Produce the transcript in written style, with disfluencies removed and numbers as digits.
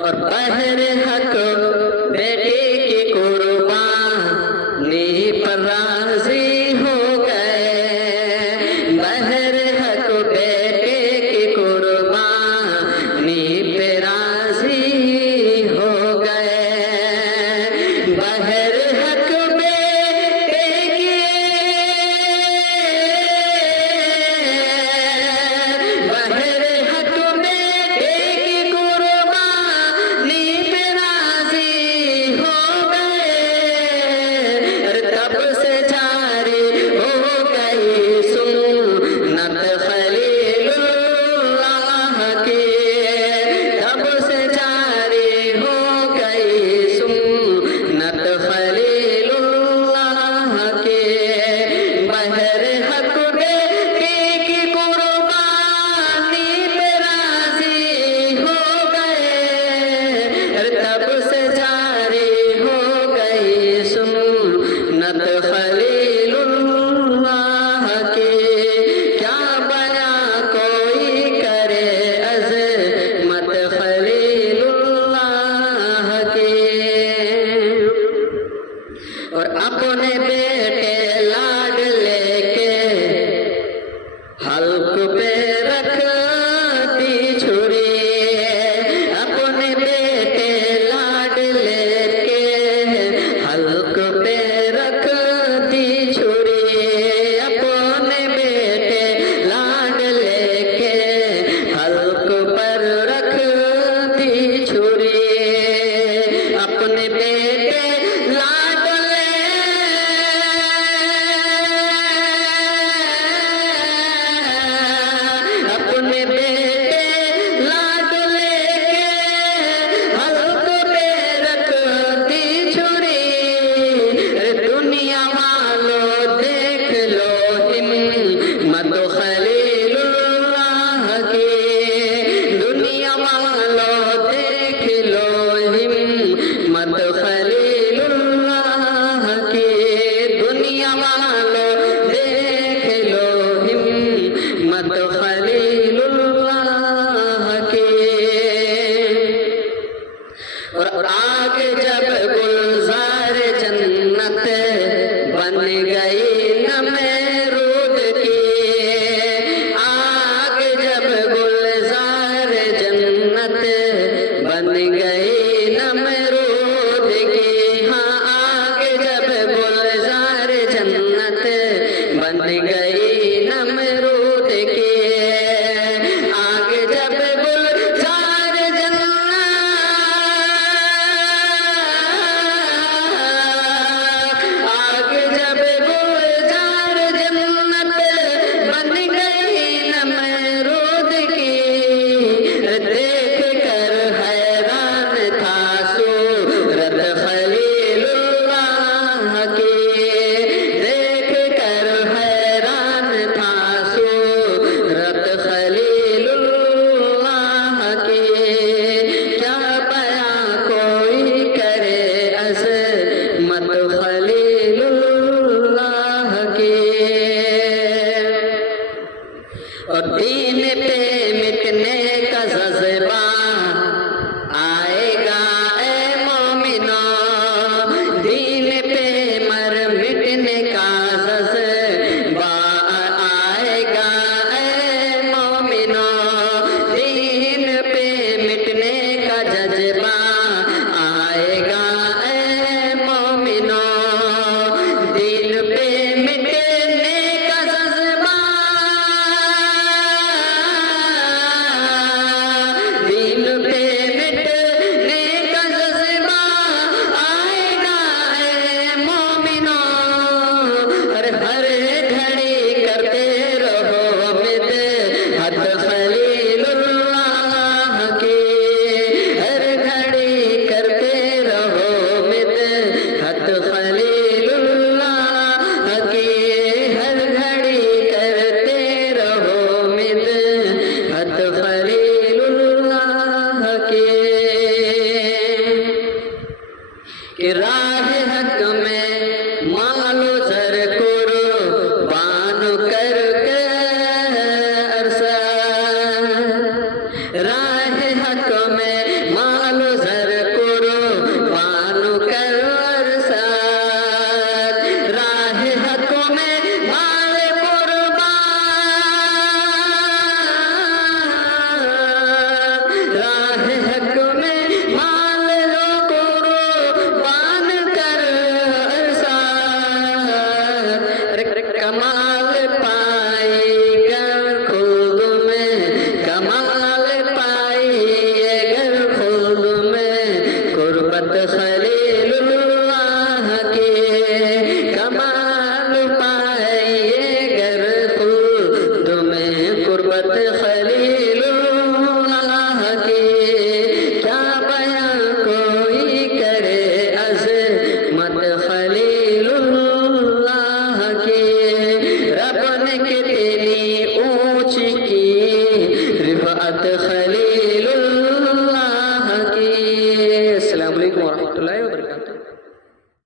और बहर हक बेटे की कुर्बानी पर राजी हो गए। बहर हक बेटे की कुर्बानी पे राजी हो गए। बहर हक बेटे की बहर हक बेटे की कुर्बानी पे राजी हो गए। तब से जारी हो गई सुन्नत खलीलुल्लाह की। तब से जारी हो गई सुन्नत खलीलुल्लाह की। बहर हक बेटे की कुर्बानी पे राजी हो गए। तब से जारी हो गई सुन्नत खलीलुल्लाह की। क्या बयां कोई करे अज़मत खलीलुल्लाह की। और अपने बेटे लाड लेके हल्क पे रखती छुरी। अपने बेटे लाड लेके हल्क पे रखती छुरी। अपने बेटे लाड लेके हल्क पर रखती छुरी। अपने बेटे लाड अपने बेटे लाड लेके हल्क पे रखती छुरी। दुनिया वालों देख लो हिम्मत खलीलुल्लाह की। दुनिया वालों देख लो हिम्मत खलीलुल्लाह की। दुनिया वालों देख लो हिम्मत खलीलुल्लाह की। और आग जब गुलजार जन्नत बन गई नमरूद की। आग जब गुलजार जन्नत बन गई नमरूद की। हाँ, आग जब गुलजार जन्नत बन गई नमरूद की। आग जब गुलजार आग जब गुलजार जन्नत बन गई नमरूद की। देख कर हैरान था सूरत खलीलुल्लाह की। देख कर हैरान था सूरत खलीलुल्लाह की। क्या बयां कोई करे अज़मत खलीलुल्लाह की। और दीन पे मिटने का जज्बा आएगा ए मोमिनो। दीन पे मर मिटने का जज्बा आएगा ए मोमिनो। दीन पे मिटने का जज्बा आएगा ए मोमिनो। दीन पे मिटने का जज्बा दीन पे मिटने का जज्बा आएगा ए मोमिनो। हर घड़ी करते रहो मिदहत खलीलुल्लाह की। हर घड़ी करते रहो मिदहत खलीलुल्लाह की। हर घड़ी करते रहो मिदहत खलीलुल्लाह की। कि राह